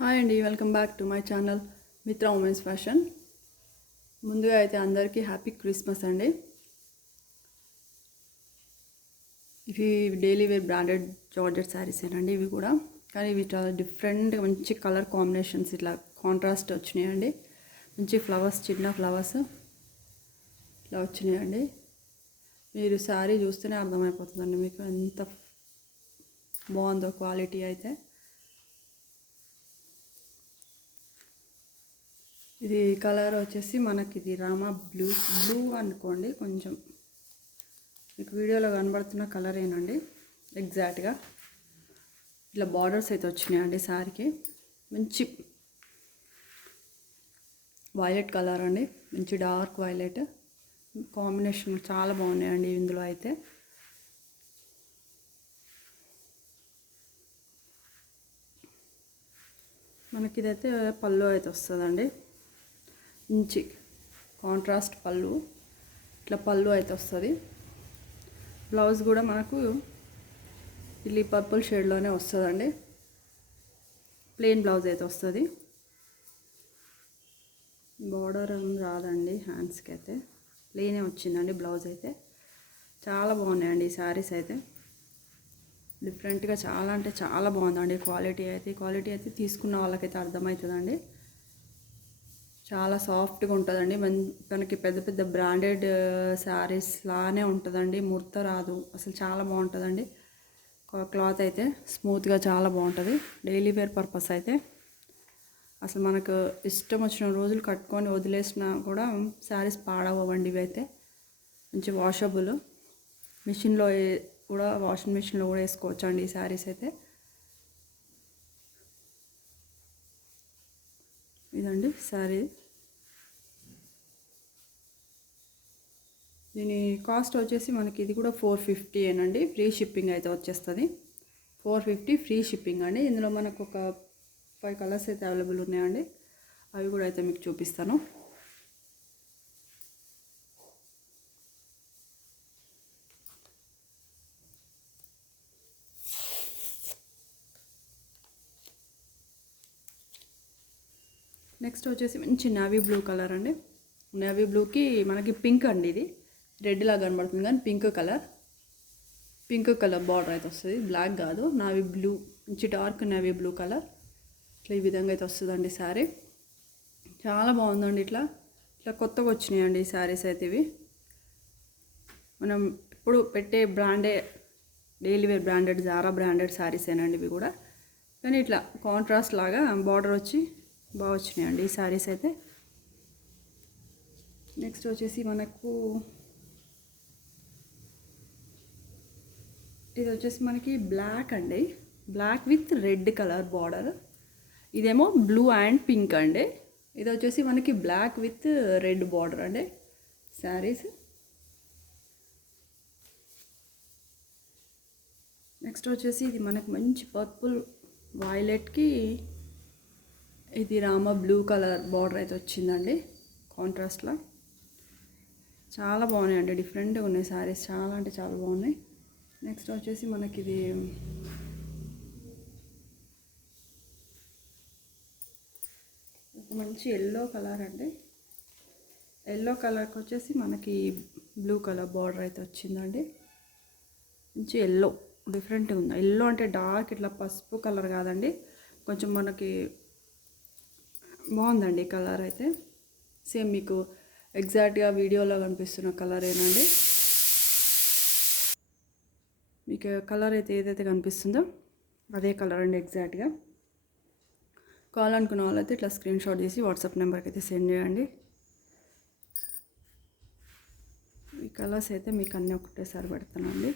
Hi అండి, welcome back to my channel Mitra women's fashion. ముందుగా అయితే అందరికీ హ్యాపీ క్రిస్మస్ అండి. ఇవి daily wear branded georgette saris ఏనండి ఇవి కూడా. కానీ ఇవి చాలా డిఫరెంట్ మంచి కలర్ కాంబినేషన్స్ ఇట్లా కాంట్రాస్ట్ వచ్చినాయండి. మంచి ఫ్లవర్స్, చిన్న ఫ్లవర్స్ ఇట్లా వచ్చినాయండి. మీరు శారీ చూస్తేనే అర్థమైపోతుందండి మీకు ఎంత బాగుందో క్వాలిటీ అయితే. ఇది కలర్ వచ్చేసి మనకి ఇది రామా బ్లూ అనుకోండి. కొంచెం మీకు వీడియోలో కనబడుతున్న కలర్ ఏనండి ఎగ్జాక్ట్గా. ఇట్లా బార్డర్స్ అయితే వచ్చినాయండి శారీకి. మంచి వైలెట్ కలర్ అండి, మంచి డార్క్ వైలెట్ కాంబినేషన్ చాలా బాగున్నాయండి ఇందులో అయితే. మనకి ఇదైతే పళ్ళు అయితే వస్తుందండి, మంచి కాంట్రాస్ట్ పళ్ళు. ఇట్లా పళ్ళు అయితే వస్తుంది. బ్లౌజ్ కూడా మనకు ఇది పర్పుల్ షేడ్లోనే వస్తుందండి. ప్లెయిన్ బ్లౌజ్ అయితే వస్తుంది. బార్డర్ రాదండి హ్యాండ్స్కి అయితే, ప్లెయినే వచ్చిందండి బ్లౌజ్ అయితే. చాలా బాగున్నాయండి ఈ శారీస్ అయితే. డిఫరెంట్గా చాలా అంటే చాలా బాగుందండి క్వాలిటీ అయితే తీసుకున్న వాళ్ళకైతే అర్థమవుతుందండి. చాలా సాఫ్ట్గా ఉంటుందండి. మనకి పెద్ద పెద్ద బ్రాండెడ్ శారీస్ లానే ఉంటుందండి, ముడత రాదు అసలు. చాలా బాగుంటుందండి క్లాత్ అయితే, స్మూత్గా చాలా బాగుంటుంది. డైలీ వేర్ పర్పస్ అయితే అసలు మనకు ఇష్టం వచ్చిన రోజులు కట్టుకొని వదిలేసినా కూడా శారీస్ పాడవ్వండి. ఇవి అయితే మంచి వాషబుల్, మిషన్లో కూడా వాషింగ్ మిషన్లో కూడా వేసుకోవచ్చు అండి ఈ శారీస్ అయితే. ఇదండి శారీ. దీని కాస్ట్ వచ్చేసి మనకి ఇది కూడా 450 ఏనండి. ఫ్రీ షిప్పింగ్ అయితే వచ్చేస్తుంది. 450 ఫ్రీ షిప్పింగ్ అండి. ఇందులో మనకు ఒక 5 కలర్స్ అయితే అవైలబుల్ ఉన్నాయండి. అవి కూడా అయితే మీకు చూపిస్తాను. నెక్స్ట్ వచ్చేసి మంచి నేవీ బ్లూ కలర్ అండి. నేవీ బ్లూకి మనకి పింక్ అండి, ఇది రెడ్ లాగా కనబడుతుంది కానీ పింక్ కలర్ బార్డర్ అయితే వస్తుంది. బ్లాక్ కాదు, నేవీ బ్లూ, మంచి డార్క్ నేవీ బ్లూ కలర్. ఇట్లా ఈ విధంగా అయితే వస్తుందండి శారీ. చాలా బాగుందండి. ఇట్లా కొత్తగా వచ్చినాయండి ఈ శారీస్ అయితే. ఇవి మనం ఇప్పుడు పెట్టే బ్రాండే, daily wear branded, Zara branded sarees ఏనండి ఇవి కూడా. కానీ ఇట్లా కాంట్రాస్ట్ లాగా బార్డర్ వచ్చి బాగా వచ్చినాయండి ఈ శారీస్ అయితే. నెక్స్ట్ వచ్చేసి మనకు ఇది వచ్చేసి మనకి బ్లాక్ అండి, black with red colour border. ఇదేమో బ్లూ అండ్ పింక్ అండి. ఇది వచ్చేసి మనకి బ్లాక్ విత్ రెడ్ బార్డర్ అండి శారీస్. నెక్స్ట్ వచ్చేసి ఇది మనకి మంచి పర్పుల్ వైలెట్కి ఇది రామ బ్లూ కలర్ బార్డర్ అయితే వచ్చిందండి కాంట్రాస్ట్లో. చాలా బాగున్నాయండి, డిఫరెంట్గా ఉన్నాయి శారీస్, చాలా అంటే చాలా బాగున్నాయి. నెక్స్ట్ వచ్చేసి మనకి ఇది మంచి ఎల్లో కలర్ అండి. ఎల్లో కలర్కి వచ్చేసి మనకి బ్లూ కలర్ బార్డర్ అయితే వచ్చిందండి. మంచి ఎల్లో, డిఫరెంట్గా ఉంది. ఎల్లో అంటే డార్క్ ఇట్లా పసుపు కలర్ కాదండి, కొంచెం మనకి బాగుందండి కలర్ అయితే. సేమ్ మీకు ఎగ్జాక్ట్గా వీడియోలో కనిపిస్తున్న కలర్ ఏనండి. మీకు కలర్ అయితే ఏదైతే కనిపిస్తుందో అదే కలర్ అండి ఎగ్జాక్ట్గా. కావాలనుకున్న వాళ్ళైతే ఇట్లా స్క్రీన్ షాట్ తీసి వాట్సాప్ నెంబర్కి అయితే సెండ్ చేయండి. ఈ కలర్స్ అయితే మీకు అన్నీ ఒకటేసారి పెడతానండి.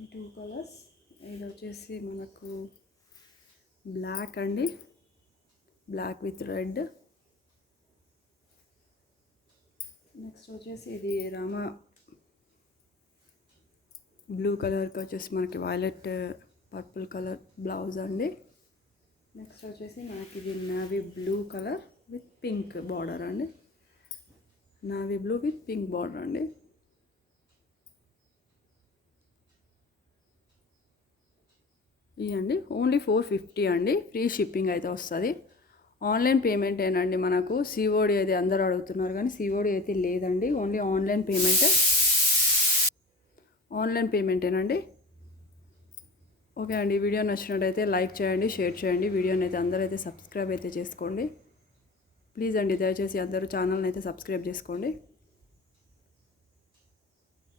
ఈ 2 కలర్స్. ఇది వచ్చేసి మనకు బ్లాక్ అండి, బ్లాక్ విత్ రెడ్. నెక్స్ట్ వచ్చేసి ఇది రామా బ్లూ కలర్కి వచ్చేసి మనకి వైలెట్ పర్పుల్ కలర్ బ్లౌజ్ అండి. నెక్స్ట్ వచ్చేసి మనకి ఇది navy blue colour with pink border అండి. Navy blue with pink border అండి. ఇవ్వండి ఓన్లీ 450 అండి. ఫ్రీ షిప్పింగ్ అయితే వస్తుంది. ఆన్లైన్ పేమెంట్ ఏనండి మనకు. సిఓడి అయితే అందరూ అడుగుతున్నారు కానీ సిఓడి అయితే లేదండి. ఓన్లీ ఆన్లైన్ పేమెంటేనండి. ఓకే అండి, వీడియో నచ్చినట్టయితే లైక్ చేయండి, షేర్ చేయండి. వీడియోని అయితే అందరూ అయితే సబ్స్క్రైబ్ అయితే చేసుకోండి ప్లీజ్ అండి. దయచేసి అందరూ ఛానల్ని అయితే సబ్స్క్రైబ్ చేసుకోండి.